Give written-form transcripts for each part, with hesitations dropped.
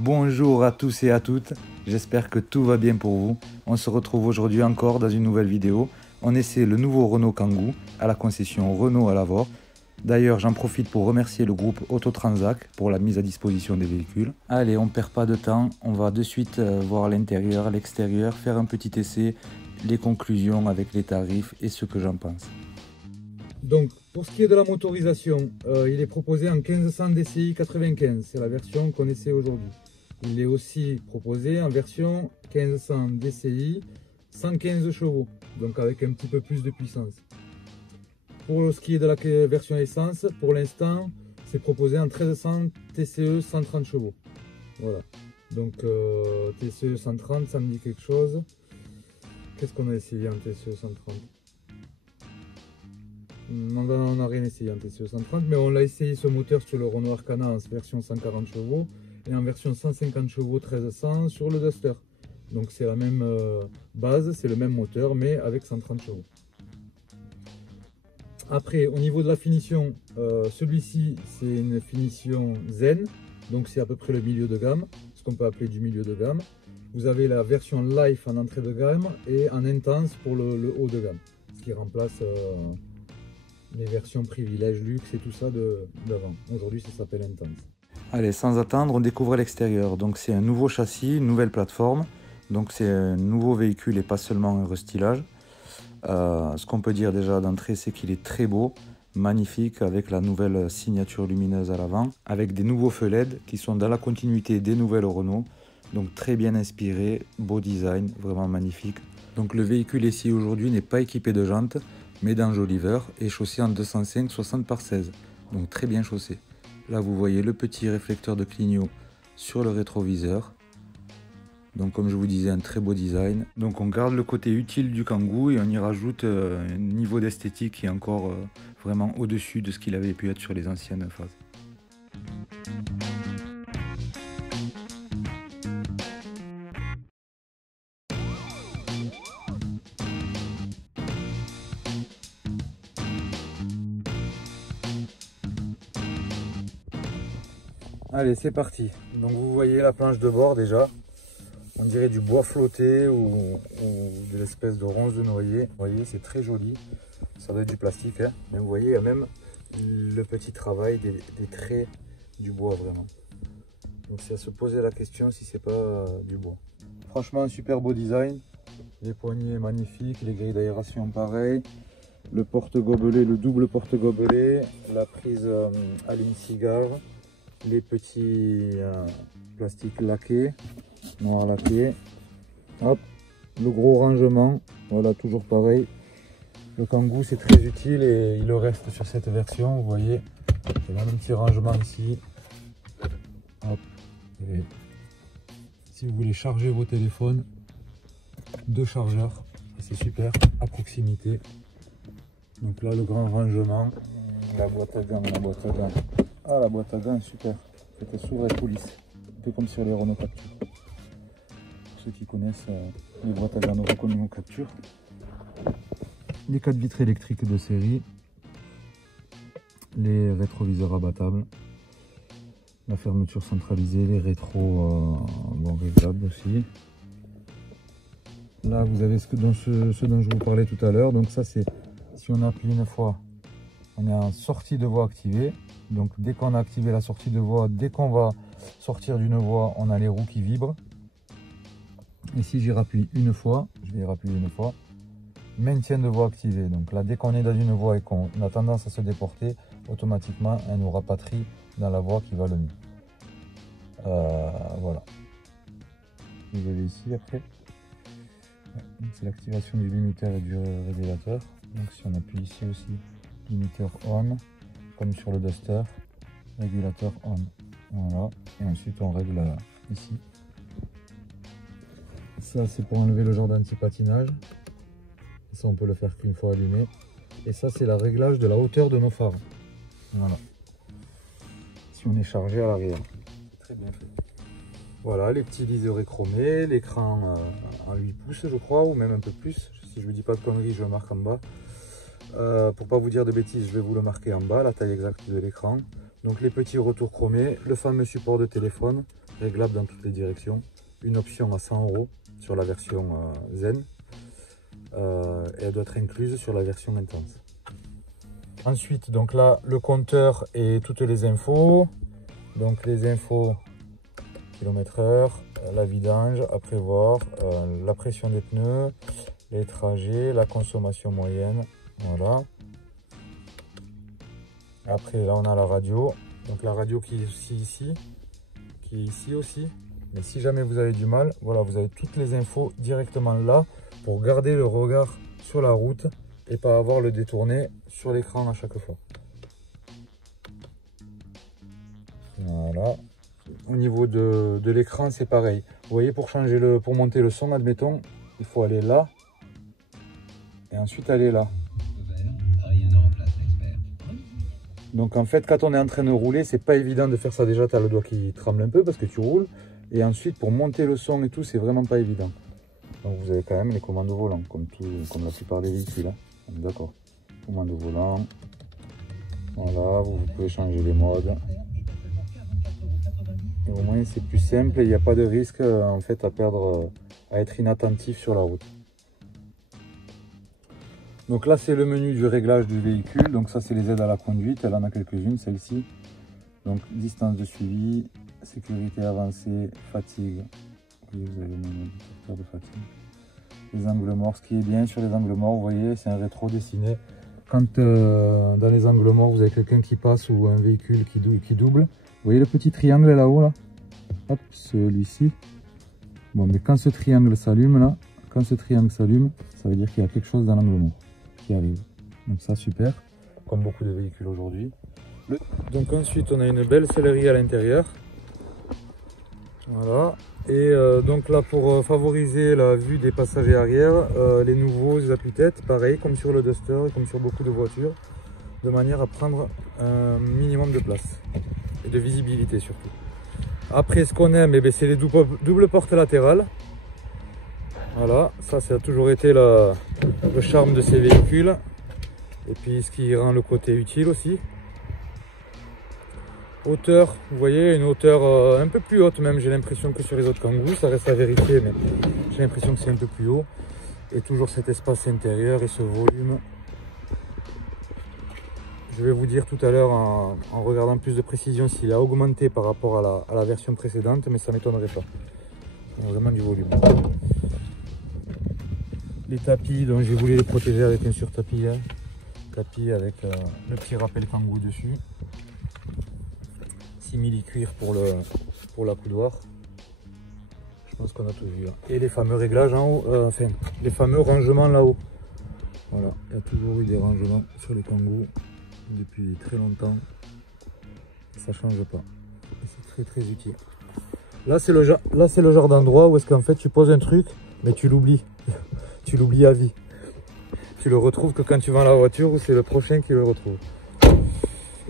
Bonjour à tous et à toutes, j'espère que tout va bien pour vous. On se retrouve aujourd'hui encore dans une nouvelle vidéo. On essaie le nouveau Renault Kangoo à la concession Renault à Lavore. D'ailleurs, j'en profite pour remercier le groupe Autotransac pour la mise à disposition des véhicules. Allez, on perd pas de temps, on va de suite voir l'intérieur, l'extérieur, faire un petit essai, les conclusions avec les tarifs et ce que j'en pense. Donc, pour ce qui est de la motorisation, il est proposé en 1500 DCI 95, c'est la version qu'on essaie aujourd'hui. Il est aussi proposé en version 1500 DCI 115 chevaux, donc avec un petit peu plus de puissance. Pour ce qui est de la version essence, pour l'instant, c'est proposé en 1300 TCE 130 chevaux. Voilà, donc TCE 130, ça me dit quelque chose. Qu'est-ce qu'on a essayé en TCE 130? On n'a rien essayé en TCE 130, mais on l'a essayé ce moteur sur le Renault Arcana en version 140 chevaux et en version 150 chevaux 1300 sur le Duster. Donc c'est la même base, c'est le même moteur, mais avec 130 chevaux. Après, au niveau de la finition, celui-ci c'est une finition Zen, donc c'est à peu près le milieu de gamme, ce qu'on peut appeler du milieu de gamme. Vous avez la version Life en entrée de gamme et en Intense pour le haut de gamme, ce qui remplace les versions privilèges, luxe et tout ça d'avant. Aujourd'hui, ça s'appelle Intense. Allez, sans attendre, on découvre l'extérieur. Donc c'est un nouveau châssis, une nouvelle plateforme. Donc c'est un nouveau véhicule et pas seulement un restylage. Ce qu'on peut dire déjà d'entrée, c'est qu'il est très beau, magnifique, avec la nouvelle signature lumineuse à l'avant, avec des nouveaux feux LED qui sont dans la continuité des nouvelles Renault. Donc très bien inspiré, beau design, vraiment magnifique. Donc le véhicule ici aujourd'hui n'est pas équipé de jantes, mais d'enjoliveur et chaussé en 205 60 par 16, donc très bien chaussé. Là vous voyez le petit réflecteur de clignot sur le rétroviseur. Donc comme je vous disais, un très beau design. Donc on garde le côté utile du Kangoo et on y rajoute un niveau d'esthétique qui est encore vraiment au-dessus de ce qu'il avait pu être sur les anciennes phases. Allez, c'est parti. Donc vous voyez la planche de bord déjà. On dirait du bois flotté ou de l'espèce de ronce de noyer. Vous voyez, c'est très joli. Ça doit être du plastique, hein. Mais vous voyez, il y a même le petit travail des traits du bois vraiment. Donc c'est à se poser la question si c'est pas du bois. Franchement, un super beau design. Les poignées magnifiques, les grilles d'aération pareil. Le porte-gobelet, le double porte-gobelet. La prise allume-cigare. Les petits plastiques laqués, noir laqué. Hop, le gros rangement, voilà, toujours pareil. Le Kangoo c'est très utile et il le reste sur cette version, vous voyez. Il y a même un petit rangement ici. Hop. Et si vous voulez charger vos téléphones, 2 chargeurs, c'est super, à proximité. Donc là le grand rangement, la boîte à gants, Ah, la boîte à gants, super. Elle s'ouvre et coulisse. Un peu comme sur les Renault Capture. Pour ceux qui connaissent les boîtes à gants de Renault Capture. Les 4 vitres électriques de série. Les rétroviseurs abattables. La fermeture centralisée. Les rétros réglables aussi. Là, vous avez ce dont je vous parlais tout à l'heure. Donc ça, c'est si on appuie une fois, on est en sortie de voie activée. Donc dès qu'on a activé la sortie de voie, dès qu'on va sortir d'une voie, on a les roues qui vibrent. Et si j'y rappuie une fois, je vais y rappuyer une fois, maintien de voie activé. Donc là, dès qu'on est dans une voie et qu'on a tendance à se déporter, automatiquement, elle nous rapatrie dans la voie qui va le mieux. Voilà. Vous avez ici après, c'est l'activation du limiteur et du régulateur. Donc si on appuie ici aussi, limiteur on. Comme sur le Duster, régulateur on. Voilà, et ensuite on règle ici. Ça c'est pour enlever le genre d'anti-patinage. Ça on peut le faire qu'une fois allumé. Et ça c'est le réglage de la hauteur de nos phares. Voilà. Si on est chargé à l'arrière. C'est très bien fait. Voilà, les petits liserés chromés, l'écran en 8 pouces je crois, ou même un peu plus. Si je ne vous dis pas de conneries, je le marque en bas. Pour pas vous dire de bêtises, je vais vous le marquer en bas, la taille exacte de l'écran. Donc les petits retours chromés, le fameux support de téléphone, réglable dans toutes les directions. Une option à 100 € sur la version Zen. Et elle doit être incluse sur la version intense. Ensuite, donc là, le compteur et toutes les infos. Donc les infos, km/h, la vidange à prévoir, la pression des pneus, les trajets, la consommation moyenne. Voilà. Après, là, on a la radio. Donc la radio qui est ici aussi. Mais si jamais vous avez du mal, voilà, vous avez toutes les infos directement là pour garder le regard sur la route et pas avoir le détourné sur l'écran à chaque fois. Voilà. Au niveau de l'écran, c'est pareil. Vous voyez, pour monter le son, admettons, il faut aller là et ensuite aller là. Donc en fait, quand on est en train de rouler, c'est pas évident de faire ça. Déjà, tu as le doigt qui tremble un peu parce que tu roules. Et ensuite, pour monter le son et tout, c'est vraiment pas évident. Donc vous avez quand même les commandes au volant, comme la plupart des véhicules. Hein. D'accord. Commande au volant. Voilà, vous pouvez changer les modes. Et au moins, c'est plus simple et il n'y a pas de risque en fait à être inattentif sur la route. Donc là, c'est le menu du réglage du véhicule. Donc ça, c'est les aides à la conduite. Elle en a quelques-unes, celle-ci. Donc distance de suivi, sécurité avancée, fatigue. Oui, vous avez le détecteur de fatigue. Les angles morts. Ce qui est bien sur les angles morts, vous voyez, c'est un rétro dessiné. Quand dans les angles morts, vous avez quelqu'un qui passe ou un véhicule qui double. Vous voyez le petit triangle là-haut là? Hop, celui-ci. Bon, mais quand ce triangle s'allume là, ça veut dire qu'il y a quelque chose dans l'angle mort qui arrive. Donc ça, super, comme beaucoup de véhicules aujourd'hui. Donc ensuite, on a une belle sellerie à l'intérieur. Voilà. Et donc là, pour favoriser la vue des passagers arrière, les nouveaux appuis-têtes, pareil, comme sur le Duster et comme sur beaucoup de voitures, de manière à prendre un minimum de place et de visibilité surtout. Après, ce qu'on aime, c'est les doubles portes latérales. Voilà, ça a toujours été le charme de ces véhicules. Et puis ce qui rend le côté utile aussi. Hauteur, vous voyez, une hauteur un peu plus haute même, j'ai l'impression que sur les autres Kangoo. Ça reste à vérifier, mais j'ai l'impression que c'est un peu plus haut. Et toujours cet espace intérieur et ce volume. Je vais vous dire tout à l'heure en regardant plus de précision s'il a augmenté par rapport à la version précédente, mais ça ne m'étonnerait pas. Il y a vraiment du volume. Les tapis, donc j'ai voulu les protéger avec un surtapis. Hein. Tapis avec le petit rappel Kangoo dessus. Simili-cuir pour la coudoir. Je pense qu'on a tout vu. Là. Et les fameux réglages en haut, enfin les fameux rangements là-haut. Voilà, il y a toujours eu des rangements sur les Kangoo depuis très longtemps. Et ça ne change pas. Et c'est très très utile. Là c'est le genre d'endroit où est-ce qu'en fait tu poses un truc, mais tu l'oublies. Tu l'oublies à vie. Tu le retrouves que quand tu vas dans la voiture ou c'est le prochain qui le retrouve.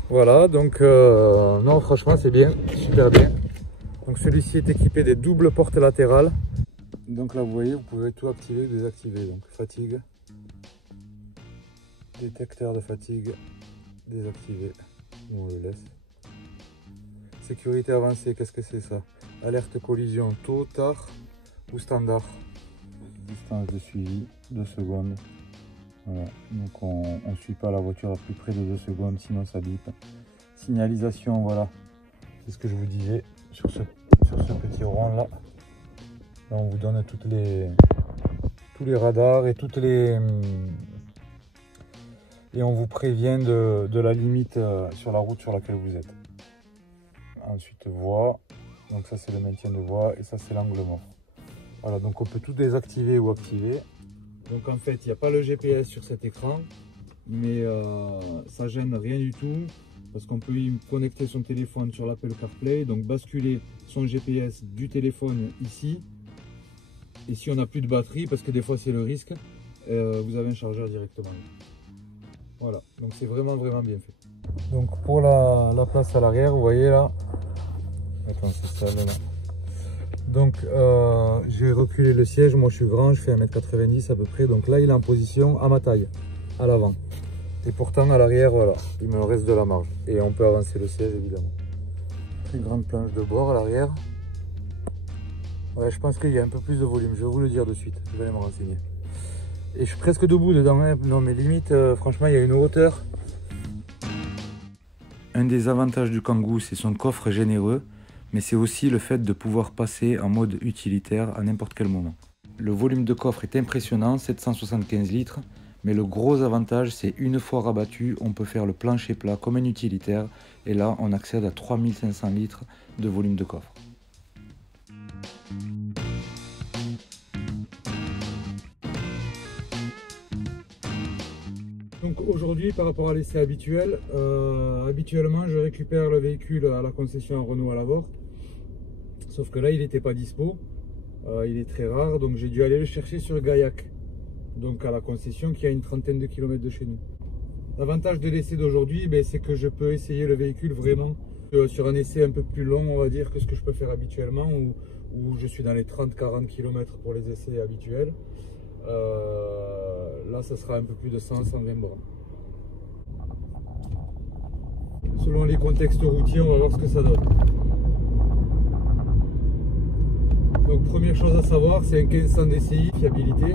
Voilà, donc non, franchement c'est bien, super bien. Donc celui-ci est équipé des doubles portes latérales. Donc là vous voyez, vous pouvez tout activer ou désactiver. Donc fatigue, détecteur de fatigue, désactivé, on le laisse. Sécurité avancée, qu'est-ce que c'est ça? Alerte collision tôt, tard ou standard. Distance de suivi, 2 secondes. Voilà. Donc on ne suit pas la voiture à plus près de 2 secondes, sinon ça bip. Signalisation, voilà. C'est ce que je vous disais sur ce petit rond là. Là on vous donne tous les radars et et on vous prévient de la limite sur la route sur laquelle vous êtes. Ensuite voie, donc ça c'est le maintien de voie et ça c'est l'angle mort. Voilà, donc on peut tout désactiver ou activer. Donc en fait il n'y a pas le GPS sur cet écran, mais ça gêne rien du tout parce qu'on peut y connecter son téléphone sur l'Apple CarPlay, donc basculer son GPS du téléphone ici. Et si on n'a plus de batterie, parce que des fois c'est le risque, vous avez un chargeur directement. Voilà, donc c'est vraiment bien fait. Donc pour la place à l'arrière, vous voyez là, attends, c'est ça là. Donc j'ai reculé le siège, moi je suis grand, je fais 1 m 90 à peu près, donc là il est en position à ma taille, à l'avant. Et pourtant à l'arrière, voilà, il me reste de la marge. Et on peut avancer le siège évidemment. Très grande planche de bord à l'arrière. Ouais, je pense qu'il y a un peu plus de volume, je vais vous le dire de suite, je vais aller me renseigner. Et je suis presque debout dedans, hein. Non mais limite, franchement, il y a une hauteur. Un des avantages du Kangoo, c'est son coffre généreux, mais c'est aussi le fait de pouvoir passer en mode utilitaire à n'importe quel moment. Le volume de coffre est impressionnant, 775 litres, mais le gros avantage, c'est une fois rabattu, on peut faire le plancher plat comme un utilitaire, et là, on accède à 3500 litres de volume de coffre. Donc aujourd'hui, par rapport à l'essai habituel, habituellement je récupère le véhicule à la concession Renault à Lavore. Sauf que là, il n'était pas dispo. Il est très rare, donc j'ai dû aller le chercher sur Gaillac. Donc à la concession qui a une trentaine de kilomètres de chez nous. L'avantage de l'essai d'aujourd'hui, c'est que je peux essayer le véhicule vraiment sur un essai un peu plus long, on va dire, que ce que je peux faire habituellement, où je suis dans les 30-40 km pour les essais habituels. Là, ça sera un peu plus de 100-120 bornes. Selon les contextes routiers, on va voir ce que ça donne. Donc première chose à savoir, c'est un 1500 DCI, fiabilité.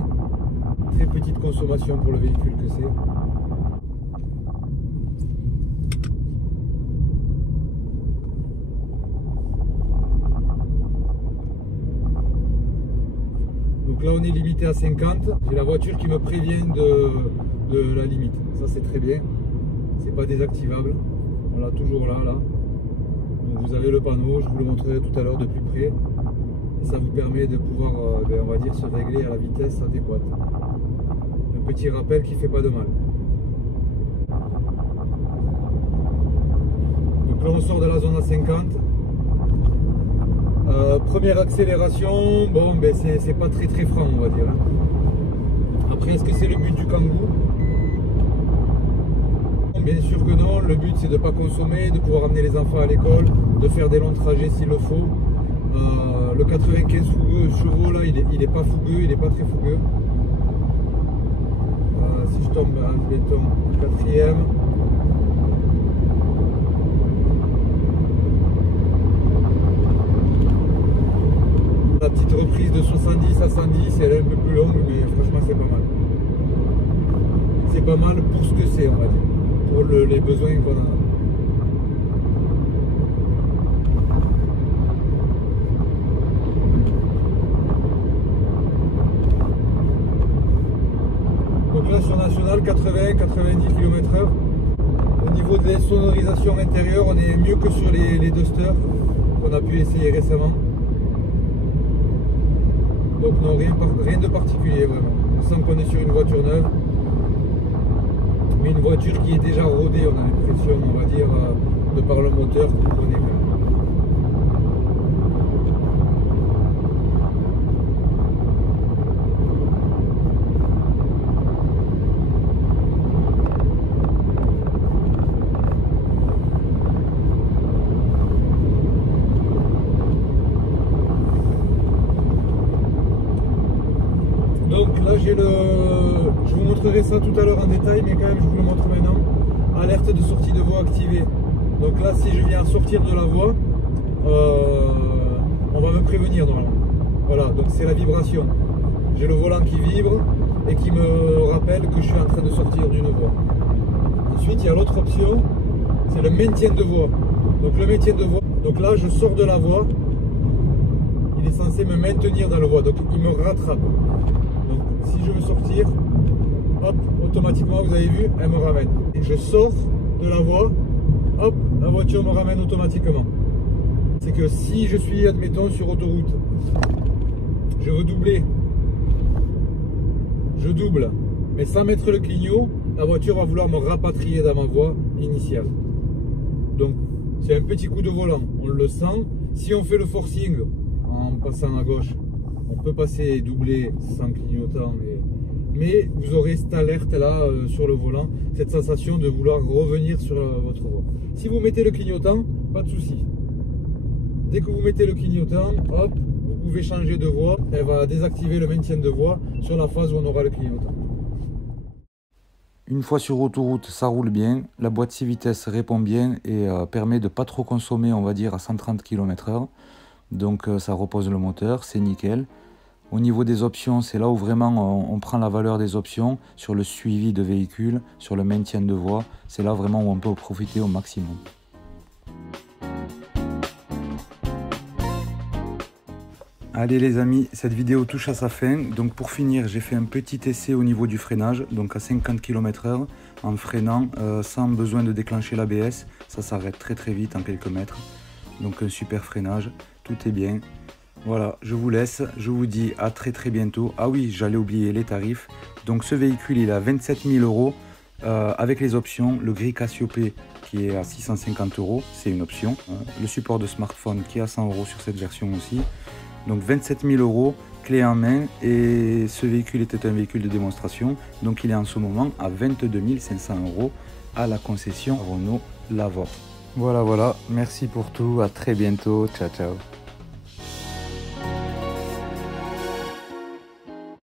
Très petite consommation pour le véhicule que c'est. Donc là on est limité à 50. J'ai la voiture qui me prévient de la limite. Ça c'est très bien. C'est pas désactivable. On l'a toujours là. Donc vous avez le panneau, je vous le montrerai tout à l'heure de plus près. Et ça vous permet de pouvoir, on va dire, se régler à la vitesse adéquate. Un petit rappel qui fait pas de mal. Donc là on sort de la zone à 50. Première accélération, bon c'est pas très franc, on va dire. Après, est-ce que c'est le but du Kangoo? Bien sûr que non, le but c'est de ne pas consommer, de pouvoir amener les enfants à l'école, de faire des longs trajets s'il le faut. Le 95 chevaux là, il est pas fougueux, il est pas très fougueux. Si je tombe admettons au quatrième. La petite reprise de 70 à 110, elle est un peu plus longue, mais franchement c'est pas mal. C'est pas mal pour ce que c'est, on va dire, pour les besoins qu'on a. Donc là sur National, 80-90 km/h. Au niveau des sonorisations intérieures, on est mieux que sur les Duster qu'on a pu essayer récemment. Donc non, rien de particulier vraiment. On sent qu'on est sur une voiture neuve. Mais une voiture qui est déjà rodée, on a l'impression, on va dire, de par le moteur qu'on connaît quand même. Donc là je vous montrerai ça tout à l'heure en détail, mais quand même je vous le montre maintenant. Alerte de sortie de voie activée. Donc là si je viens sortir de la voie, on va me prévenir normalement. Voilà, donc c'est la vibration. J'ai le volant qui vibre et qui me rappelle que je suis en train de sortir d'une voie. Ensuite il y a l'autre option, c'est le maintien de voie. Donc le maintien de voie, donc là je sors de la voie, il est censé me maintenir dans la voie, donc il me rattrape. Donc si je veux sortir, hop, automatiquement, vous avez vu, elle me ramène. Et je sors de la voie, hop, la voiture me ramène automatiquement. C'est que si je suis, admettons, sur autoroute, je veux doubler, je double, mais sans mettre le clignot, la voiture va vouloir me rapatrier dans ma voie initiale. Donc c'est un petit coup de volant, on le sent. Si on fait le forcing en passant à gauche, on peut passer et doubler sans clignotant, mais vous aurez cette alerte là sur le volant, cette sensation de vouloir revenir sur votre voie. Si vous mettez le clignotant, pas de souci. Dès que vous mettez le clignotant, hop, vous pouvez changer de voie. Elle va désactiver le maintien de voie sur la phase où on aura le clignotant. Une fois sur autoroute, ça roule bien, la boîte 6 vitesses répond bien et permet de ne pas trop consommer, on va dire, à 130 km/h. Donc ça repose le moteur, c'est nickel. Au niveau des options, c'est là où vraiment on prend la valeur des options sur le suivi de véhicule, sur le maintien de voie. C'est là vraiment où on peut profiter au maximum. Allez les amis, cette vidéo touche à sa fin. Donc pour finir, j'ai fait un petit essai au niveau du freinage, donc à 50 km/h, en freinant sans besoin de déclencher l'ABS. Ça s'arrête très vite en quelques mètres. Donc un super freinage, tout est bien. Voilà, je vous laisse, je vous dis à très bientôt. Ah oui, j'allais oublier les tarifs. Donc ce véhicule, il est à 27 000 € avec les options. Le gris Cassiope qui est à 650 €, c'est une option. Le support de smartphone qui est à 100 € sur cette version aussi. Donc 27 000 € clé en main, et ce véhicule était un véhicule de démonstration. Donc il est en ce moment à 22 500 € à la concession Renault Lavore. Voilà, merci pour tout, à très bientôt, ciao.